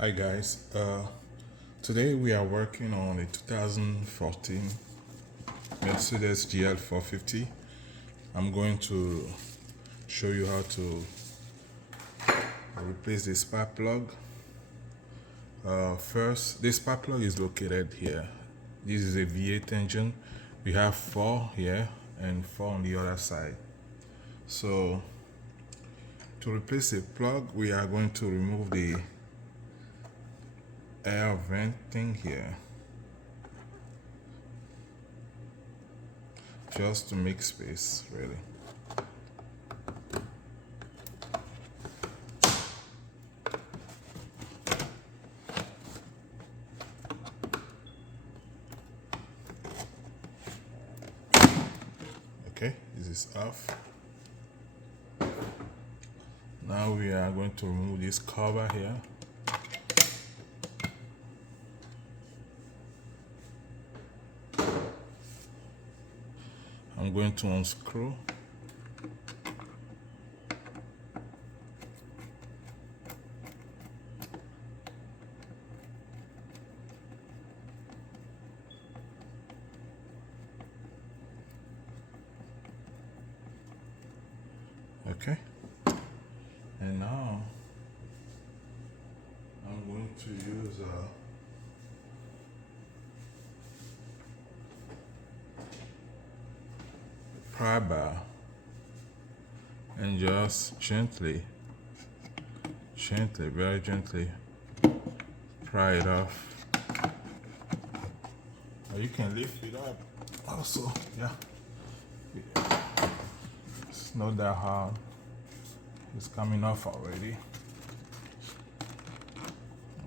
Hi guys, today we are working on a 2014 Mercedes GL450. I'm going to show you how to replace the spark plug. First, the spark plug is located here. This is a V8 engine. We have 4 here and 4 on the other side. So to replace the plug, we are going to remove the air vent thing here, just to make space, really. Okay, this is off. Now we are going to remove this cover here. I'm going to unscrew. Okay, and now I'm going to use a pry bar and just gently, very gently pry it off. Or you can lift it up also, yeah. It's not that hard. It's coming off already.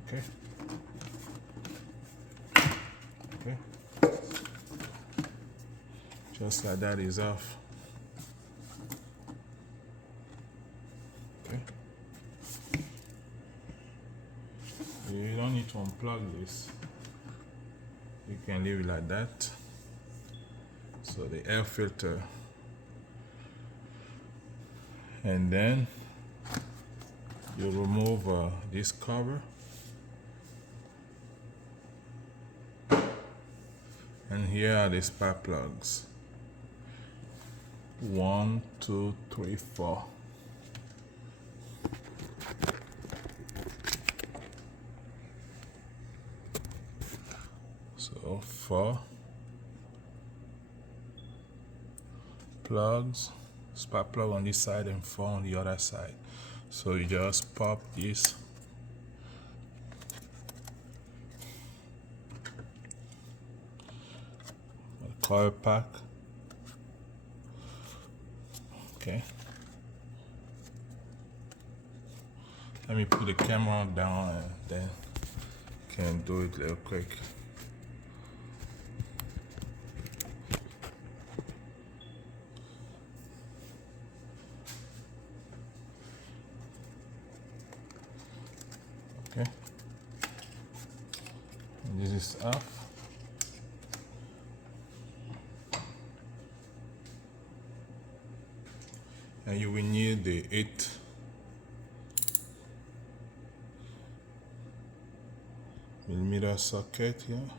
Okay. Okay. Just like that is off. Okay. You don't need to unplug this. You can leave it like that. So the air filter. And then you remove this cover, and here are the spark plugs. 1, 2, 3, 4. So 4 plugs, spark plug on this side and 4 on the other side. So you just pop this coil pack. Okay. Let me put the camera down and then can do it real quick. Okay. And this is off. And you will need the 8mm socket here.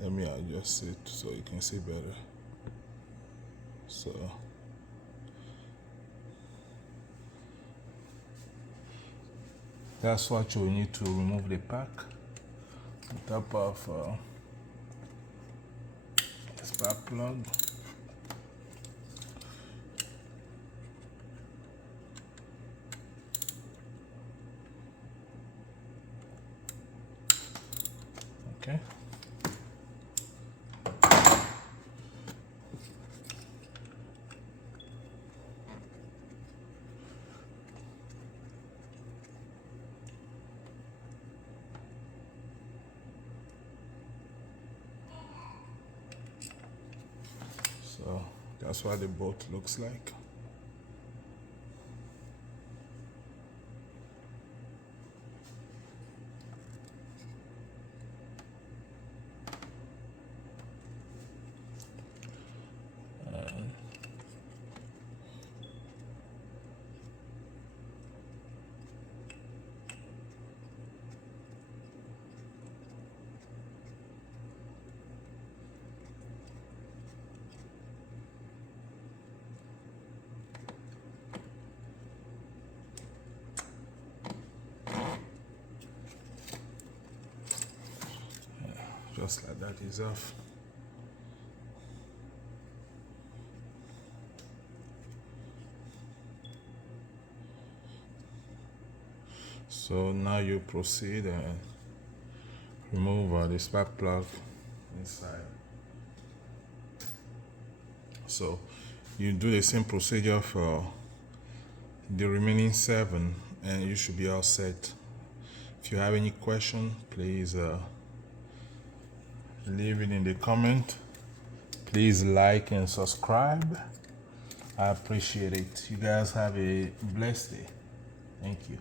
Let me adjust it so you can see better. So that's what you will need to remove the pack on top of the spark plug. Okay. So that's what the bolt looks like. just like that is off. So now you proceed and remove the spark plug inside. So you do the same procedure for the remaining 7 and you should be all set. If you have any question, please leave it in the comment. Please like and subscribe. I appreciate it. You guys have a blessed day. Thank you.